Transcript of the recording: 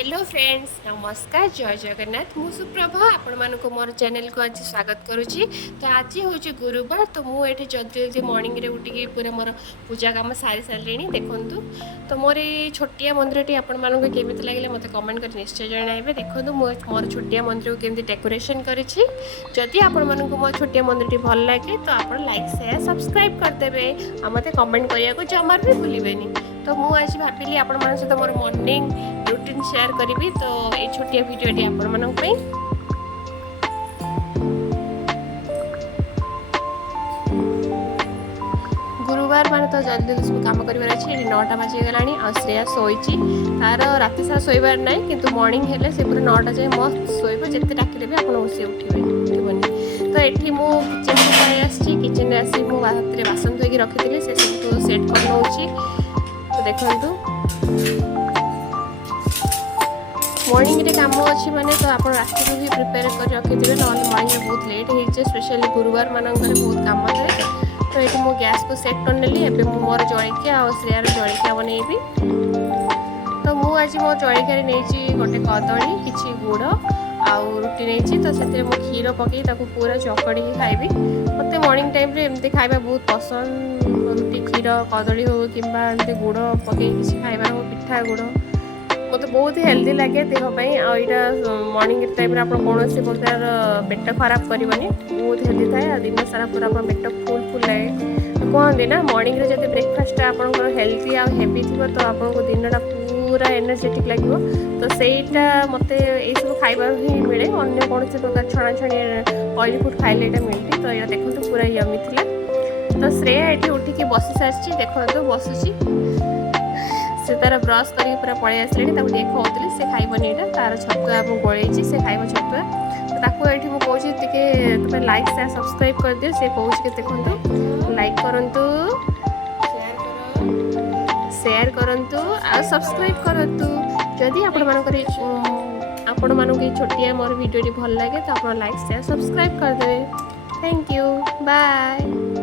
Hello friends नमस्कार जय जगन्नाथ मु सुप्रभा आपण मानक मोर चैनल को आज स्वागत करुच्ची। तो आज हूँ गुरुवार तो मुझे जल्दी जल्दी मॉर्निंग रे उठिकी पूरा मोर पूजा काम सारी सारे देखु। तो मोर ये छोटिया मंदिर आपण मानक केमी लगे मत कमेंट कर निश्चय जनइबे। देखो मोर छोटिया मंदिर को केमती डेकोरेशन करी। जदि आपण मानक मो छोटिया मंदिर भल लगे तो आप लाइक शेयर सब्सक्राइब करदेवे आ मत कमेंट करने को जमार भी भूलें। तो मुझे भाविली आपण मान सहित मोर मॉर्निंग रूटीन शेयर करी। तो ये छोटिया वीडियोटी आपण मानक गुरुवार मान तो जल्दी जल्दी सब कम कर 9टा बाजीगला आ श्रेया शोची तार राति सारा शोबार ना कि मॉर्निंग हेले से पूरा 9टा जाए मस्त शोब जिते डाकिले भी आप से उठबनी। तो ये मु किचन को किचन आसी मु बासन धोई रखी से सब सेट कर नौ। तो देखो मॉर्निंग रे काम अच्छी माने तो आप राति भी प्रिपेयर कर रखिथे ना मॉर्निंग बहुत लेट हो स्पेशली गुरुवार मानक बहुत काम थाए। तो ये मु गैस को सेट कर नेली एबे मु मोर जळिया आ श्रेयार जळिया बनैबी। तो मु आज मो जळिया नहीं गोटे कदली किछि गुड़ आउ रुटी नहीं तो से मु क्षीर पकई पूरा चकड़ी खाइबी। मत मॉर्निंग टाइम रे एमती खाइबा बहुत पसंद रुटी क्षीर कदली हो कि गुड़ पकई किसी खाइबा हो पिठा गुड़ मत बहुत हेल्दी लगे देहपाई। आईटा मॉर्निंग टाइम आप कौन से प्रकार पेट खराब करनी बहुत हेल्दी थाए दिन सारा पूरा पेट फुल फुल लगे। कहते ना मॉर्निंग रे जब ब्रेकफास्ट आपंकर हेल्दी आ हेवी थी तो आपको दिनटा पूरा एनर्जेटिक लगे। तो सहीटा मत सब खाइबा ही मिले अन्य कौन से प्रकार छणा छणी ऑयली फूड खाइले मिलती। तो यह देखो पूरा यमी थिला। तो श्रेया ये उठिकी बसी सारी देखो बसुची से तार ब्रश कर पूरा पलि आसले देखी से खाइबनी यहाँ तार छतुआ गोलैची से खाइब छतुआ। तो ये मुझे तुम लाइक शेयर सब्सक्राइब कर दियो से कौन के देखो लाइक करंतु शेयर करंतु आ सब्सक्राइब करंतु। जदि आपण मानक छोटिया मोर वीडियो भल लगे तो आप लाइक शेयर सब्सक्राइब करदे। Thank you bye.